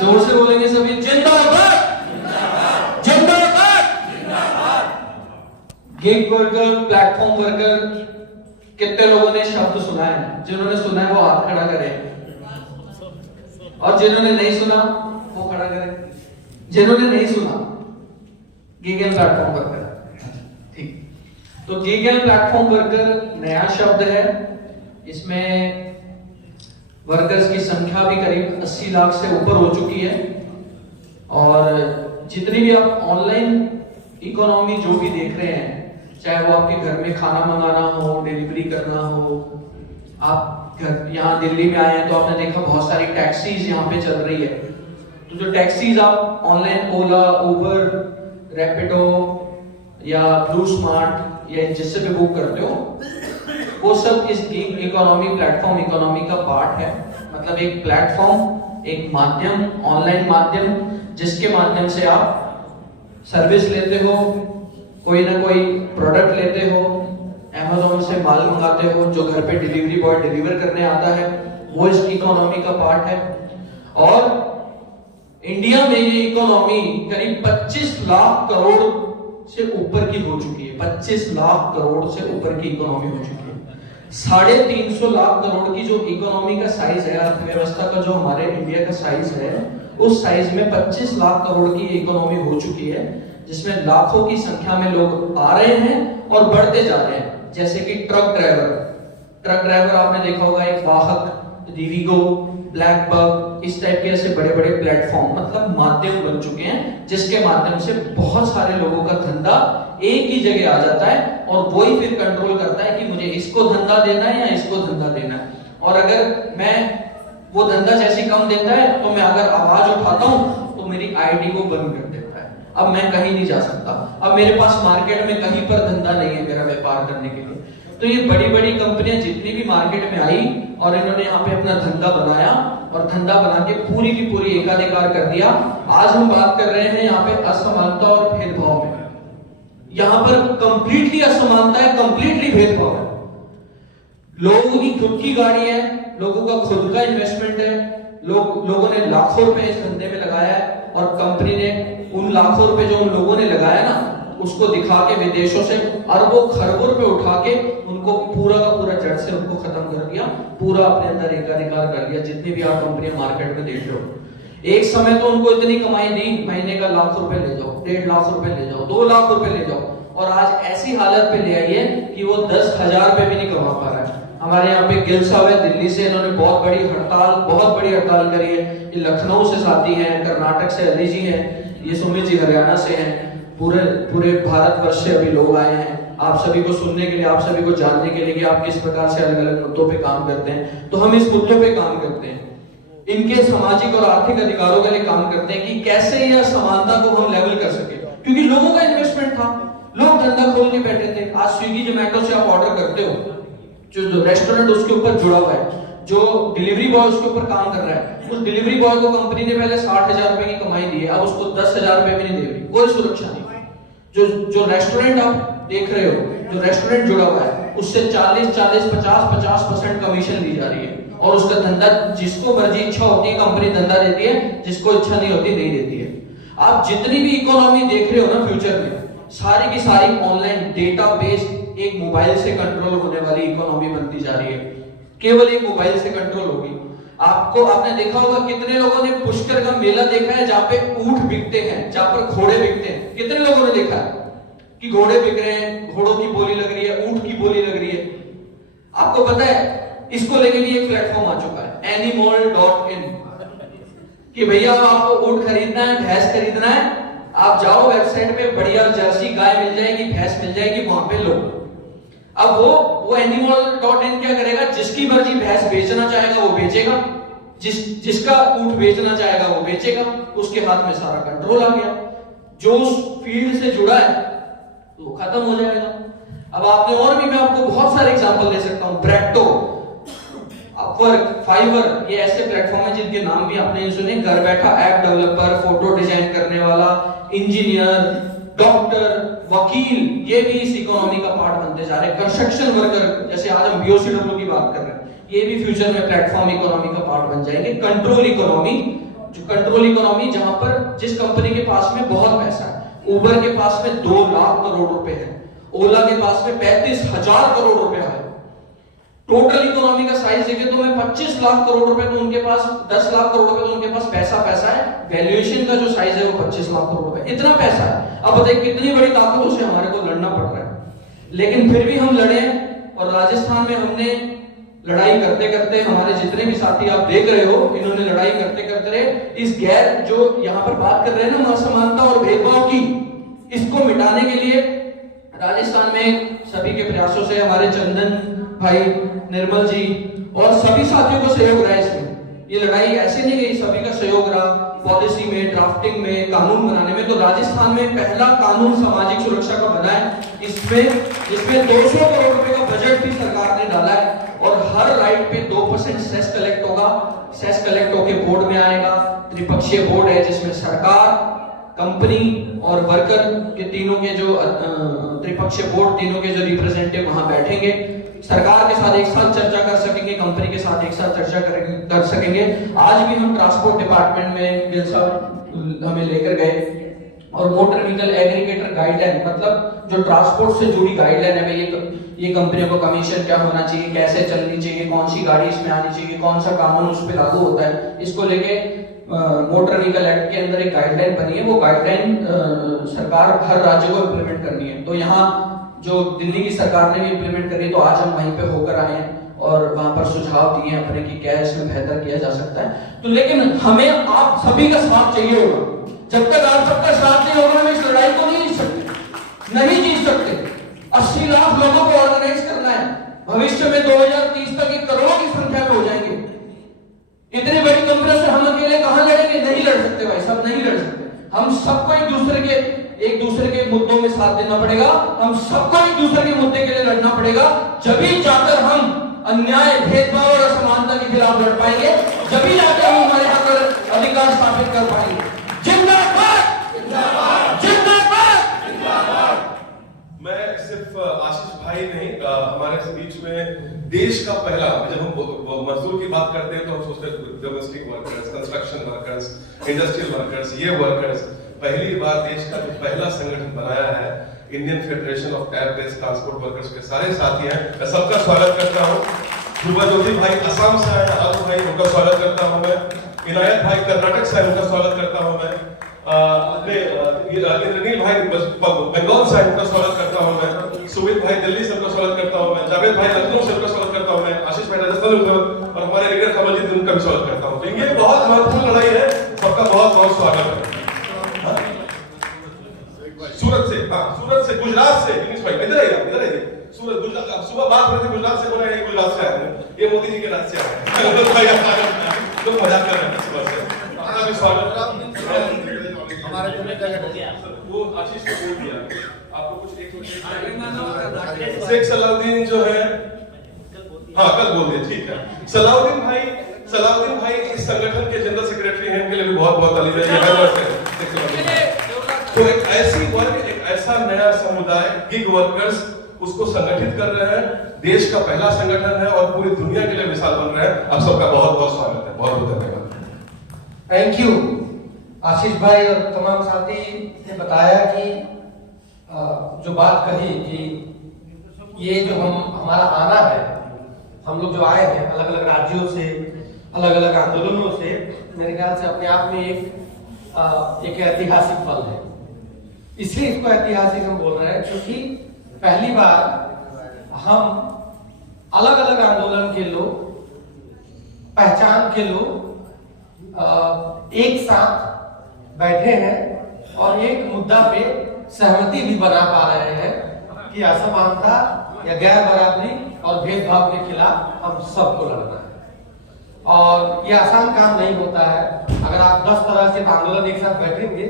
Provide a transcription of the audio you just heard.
जोर से बोलेंगे सभी, जिंदाबाद जिंदाबाद। गिग वर्कर, प्लेटफॉर्म वर्कर, कितने लोगों ने शब्द सुना है? जिन्होंने सुना है वो हाथ खड़ा करें, और जिन्होंने नहीं सुना वो खड़ा करें। जिन्होंने नहीं सुना, गिग एंड प्लेटफॉर्म वर्कर, ठीक। तो गिग एंड प्लेटफॉर्म वर्कर नया शब्द है। इसमें वर्कर्स की संख्या भी करीब 80 लाख से ऊपर हो चुकी है। और जितनी भी आप ऑनलाइन इकोनॉमी जो भी देख रहे हैं, चाहे वो आपके घर में खाना मंगाना हो, डिलीवरी करना हो, आप घर यहाँ दिल्ली में आए हैं तो आपने देखा बहुत सारी टैक्सीज यहाँ पे चल रही है। तो जो टैक्सीज आप ऑनलाइन ओला, उबर, रैपिडो या ब्लू स्मार्ट या जिससे भी बुक करते हो, वो सब इस गिग इकोनॉमी, प्लेटफॉर्म इकोनॉमी का पार्ट है। मतलब एक प्लेटफॉर्म, एक माध्यम, ऑनलाइन माध्यम, जिसके माध्यम से आप सर्विस लेते हो, कोई ना कोई प्रोडक्ट लेते हो, अमेज़न से माल मंगाते हो, जो घर पे डिलीवरी बॉय डिलीवर करने आता है, वो इस इकोनॉमी का पार्ट है। और इंडिया में ये इकोनॉमी करीब 25 लाख करोड़ से ऊपर की हो चुकी है। 25 लाख करोड़ से ऊपर की इकोनॉमी हो चुकी है। 350 लाख करोड़ की जो इकोनॉमी का साइज है, अर्थव्यवस्था का जो हमारे इंडिया का साइज है, उस साइज में 25 लाख करोड़ की इकोनॉमी हो चुकी है, जिसमें लाखों की संख्या में लोग आ रहे हैं और बढ़ते जा रहे हैं। जैसे कि ट्रक ड्राइवर आपने देखा होगा, एक वाहक, रिविगो, ब्लैक बग, इस टाइप के ऐसे बड़े बड़े प्लेटफॉर्म, मतलब माध्यम बन चुके हैं, जिसके माध्यम से बहुत सारे लोगों का धंधा एक ही जगह आ जाता है और वही फिर कंट्रोल करता है कि मुझे इसको धंधा देना है या इसको धंधा देना है। और अगर मैं वो धंधा जैसी कम देता है तो मैं अगर आवाज उठाता हूं तो मेरी आईडी को बंद कर देता है। अब मैं कहीं नहीं जा सकता, अब मेरे पास मार्केट में कहीं पर धंधा नहीं है मेरा व्यापार करने के लिए। तो ये बड़ी बड़ी कंपनियां जितनी भी मार्केट में आई और इन्होंने यहाँ पे अपना धंधा बनाया और धंधा बना के पूरी की पूरी एकाधिकार कर दिया। आज हम बात कर रहे हैं यहाँ पे असमानता और भेदभाव में। यहाँ पर कंप्लीटली असमानता है, कंप्लीटली भेदभाव है। लोगों की खुद की गाड़ी है, लोगों का खुद का इन्वेस्टमेंट है, लोगों ने लाखों रुपए इस धंधे में लगाया है और कंपनी ने उन लाखों रुपए जो उन लोगों ने लगाया ना, उसको दिखा के विदेशों से अरबों खरबों रुपए उठा के उनको पूरा का पूरा जड़ से उनको खत्म कर दिया, पूरा अपने अंदर एकाधिकार कर लिया। जितनी भी आप कंपनियां मार्केट में देख रहे हो, एक समय तो उनको इतनी कमाई दी, महीने का लाख रुपए ले जाओ, 1.5 लाख रुपए ले जाओ, 2 लाख रुपए ले जाओ, और आज ऐसी हालत पे ले आई है कि वो 10,000 रुपए भी नहीं कमा पा रहा है। हमारे यहाँ पे गिल साहब है दिल्ली से, इन्होंने बहुत बड़ी हड़ताल करी है। ये लखनऊ से साथी हैं, कर्नाटक से अली जी हैं, ये सुमित जी हरियाणा से हैं, पूरे भारतवर्ष से अभी लोग आए हैं आप सभी को सुनने के लिए, आप सभी को जानने के लिए कि आप किस प्रकार से अलग अलग मुद्दों पे काम करते हैं। तो हम इस मुद्दों पे काम करते हैं, इनके सामाजिक और आर्थिक अधिकारों के लिए काम करते हैं कि कैसे यह समानता को हम लेवल कर सके। क्योंकि लोगों का इन्वेस्टमेंट था, लोग धंधा खोल के बैठे थे। आज स्विगी जोमेटो से आप ऑर्डर करते हो, जो रेस्टोरेंट उसके ऊपर जुड़ा हुआ है, जो डिलीवरी बॉय उसके ऊपर काम कर रहा है, उस डिलीवरी बॉय को कंपनी ने पहले 60,000 रुपए की कमाई दी है, अब उसको 10,000 रुपए भी नहीं दे रही, कोई सुरक्षा नहीं। जो रेस्टोरेंट आप देख रहे हो, जो रेस्टोरेंट जुड़ा हुआ है, उससे 40-50% कमीशन ली जा रही है और उसका धंधा जिसको मर्जी इच्छा होती है कंपनी धंधा देती है, जिसको इच्छा नहीं होती नहीं देती है। आप जितनी भी इकोनॉमी देख रहे हो ना फ्यूचर में, सारी की सारी ऑनलाइन डेटा बेस्ड, एक मोबाइल से कंट्रोल होने वाली इकोनॉमी बनती जा रही है। केवल एक मोबाइल से कंट्रोल होगी। आपने देखा होगा कितने लोगों ने पुष्कर का मेला देखा है जहाँ पे ऊंट बिकते हैं, जहाँ पर घोड़े बिकते हैं। कितने लोगों ने देखा है कि घोड़े बिक रहे हैं, घोड़ों की बोली लग रही है, ऊंट की बोली लग रही है। आपको पता है इसको लेके भी एक प्लेटफॉर्म आ चुका है, animal.in, कि भैया आपको ऊंट खरीदना है, भैंस खरीदना है, आप जाओ वेबसाइट पे, बढ़िया जर्सी गाय मिल जाएगी, भैंस मिल जाएगी, वहां पे लो। अब वो animal.in क्या करेगा, जिसकी मर्जी भैंस बेचना चाहेगा वो बेचेगा, जिसका ऊंट बेचना चाहेगा वो बेचेगा, उसके हाथ में सारा कंट्रोल आ गया। जो उस फील्ड से जुड़ा है वो खत्म हो जाएगा। अब आपने और भी, मैं आपको बहुत सारे एग्जांपल दे सकता हूं। ब्रेक्टो, अपवर्क, फाइवर, ये ऐसे प्लेटफॉर्म है जिनके नाम भी आपने सुने। घर बैठा ऐप डेवलपर, फोटो डिजाइन करने वाला, इंजीनियर, डॉक्टर, वकील, ये भी इस इकोनॉमी का पार्ट बनते जा रहे हैं। कंस्ट्रक्शन वर्कर, जैसे आज हम BOCW की बात कर रहे हैं, ये भी फ्यूचर में प्लेटफॉर्म इकोनॉमी का पार्ट बन जाएंगे। कंट्रोल इकोनॉमी, जो कंट्रोल इकोनॉमी, जहां पर जिस कंपनी के पास में बहुत पैसा है, उबर के पास में 2 लाख करोड़ रुपए है, ओला के पास में 35,000 करोड़ रुपया है। टोटल इकोनॉमी का साइज देखे तो मैं 25 लाख करोड़ रुपए तो उनके पास, 10 लाख करोड़ रुपए तो उनके पास पैसा है। वैल्यूएशन का जो साइज है वो 25 लाख करोड़ रुपए, इतना पैसा है। अब बताइए कितनी बड़ी ताकतों से हमारे को लड़ना पड़ रहा है। लेकिन फिर भी हम लड़े, और राजस्थान में हमने लड़ाई करते करते, हमारे जितने भी साथी आप देख रहे हो, इन्होंने लड़ाई करते करते रहे। इस गैर जो यहाँ पर बात कर रहे हैं ना, असमानता और भेदभाव की, इसको मिटाने के लिए राजस्थान में सभी के प्रयासों से हमारे चंदन भाई, निर्मल जी और सभी साथियों को सहयोग रहा है इसमें। ये लड़ाई ऐसे नहीं गई, सभी का सहयोग रहा पॉलिसी में, ड्राफ्टिंग में, कानून बनाने में। तो राजस्थान में पहला कानून सामाजिक सुरक्षा का बना है, इसमें 200 करोड़ रुपए का बजट भी सरकार ने डाला है, और हर राइड पे 2% सेस कलेक्ट होगा। सेस कलेक्ट होके बोर्ड में आएगा, त्रिपक्षीय बोर्ड है जिसमें सरकार, कंपनी और वर्कर के तीनों के जो त्रिपक्षीय बोर्ड, तीनों के जो रिप्रेजेंटेटिव वहां बैठेंगे, सरकार के साथ एक साथ चर्चा कर सकेंगे, कंपनी के साथ एक साथ चर्चा कर सकेंगे। आज भी हम ट्रांसपोर्ट डिपार्टमेंट में गिल साहब हमें लेकर गए, और मोटर व्हीकल एग्रीगेटर गाइडलाइन, मतलब जो ट्रांसपोर्ट से जुड़ी गाइडलाइन है, ये कंपनियों को कमीशन क्या होना चाहिए, कैसे चलनी चाहिए, कौन सी गाड़ी इसमें आनी चाहिए, कौन सा कानून उस पर लागू होता है, इसको लेके मोटर व्हीकल एक्ट के अंदर एक गाइडलाइन बनी है। वो गाइडलाइन सरकार हर राज्य को इम्प्लीमेंट करनी है। तो यहाँ जो दिल्ली की सरकार ने भी इम्प्लीमेंट करी, तो आज हम वहीं पे होकर आए हैं और वहां पर सुझाव दिए अपने कि क्या इसमें बेहतर किया जा सकता है। तो लेकिन हमें आप सभी का साथ चाहिए होगा। जब तक आप सबका साथ नहीं होगा, हम इस लड़ाई को नहीं जीत सकते, नहीं जीत सकते। 80 लाख लोगों को ऑर्गेनाइज करना है। भविष्य में 2030 तक 1 करोड़ की संख्या में हो जाएंगे। इतनी बड़ी कंपनियों से हम अकेले कहां लड़ेंगे? नहीं लड़ सकते भाई साहब, नहीं लड़ सकते। हम सबको एक दूसरे के मुद्दों में साथ देना पड़ेगा, हम सबको एक दूसरे के मुद्दे के लिए लड़ना पड़ेगा। जभी जाकर हम अन्याय, भेदभाव और असमानता के खिलाफ लड़ पाएंगे, जभी जाकर हम हमारे यहाँ पर अधिकार स्थापित कर पाएंगे। जिंदाबाद, जिंदाबाद, जिंदाबाद, जिंदाबाद। मैं सिर्फ आशीष भाई नहीं, हमारे बीच में देश का पहला, जब हम मजदूर की बात करते हैं तो हम सोचते हैं domestic workers, construction workers, industrial workers, ये वर्कर्स। पहली बार देश का जो पहला संगठन बनाया है, Indian federation of tab based transport workers के सारे साथी हैं, मैं सबका स्वागत करता हूँ। ध्रुवज्योति भाई असम से आए, आलू भाई उनका स्वागत करता हूँ मैं। इनायत भाई कर्नाटक से आए, उनका स्वागत करता हूँ मैं। नील भाई बंगाल से आए, उनका स्वागत करता हूँ मैं। सुमित भाई दिल्ली से, उनका स्वागत करता हूँ मैं। जावेद भाई लखनऊ से, उनका स्वागत करता हूँ मैं। आशीष भाई राजस्थान से, और हमारे लीडर कमलजीत, उनका भी स्वागत करता हूँ। तो ये बहुत महत्वपूर्ण लड़ाई है, सबका बहुत बहुत स्वागत है। सूरत से, हाँ सूरत से, गुजरात से, भाई इधर आइए। सूरत, गुजरात, अब सुबह बात हो रही थी गुजरात से, बोला ये गुजरात से आए हैं, ये मोदी जी के राज्य से आए हैं। तो मजाक कर रहे हैं सुबह से। आपका भी स्वागत है। हमारे वो आशीष को बोल दिया, आपको कुछ एक शेख सलाउद्दीन जो है, हाँ कल बोल दिया, ठीक है। सलाउद्दीन भाई इस संगठन के जनरल सेक्रेटरी हैं, इनके लिए भी बहुत बहुत तालीम। तो एक ऐसी वर्ग, एक ऐसा नया समुदाय गिग वर्कर्स, उसको संगठित कर रहे हैं। देश का पहला संगठन है और पूरी दुनिया के लिए मिसाल बन रहा है। आप सबका बहुत बहुत स्वागत है, बहुत बहुत धन्यवाद। थैंक यू आशीष भाई और तमाम साथी ने बताया कि जो बात कही कि ये जो हमारा आना है, हम लोग जो आए हैं अलग अलग राज्यों से, अलग अलग आंदोलनों से, मेरे ख्याल से अपने आप में एक ऐतिहासिक पल है। इसलिए इसको ऐतिहासिक हम बोल रहे हैं क्योंकि पहली बार हम अलग अलग आंदोलन के लोग, पहचान के लोग एक साथ बैठे हैं और एक मुद्दा पे सहमति भी बना पा रहे हैं कि असमानता या गैर बराबरी और भेदभाव के खिलाफ हम सबको लड़ना है। और ये आसान काम नहीं होता है। अगर आप 10 तरह से आंदोलन एक साथ बैठेंगे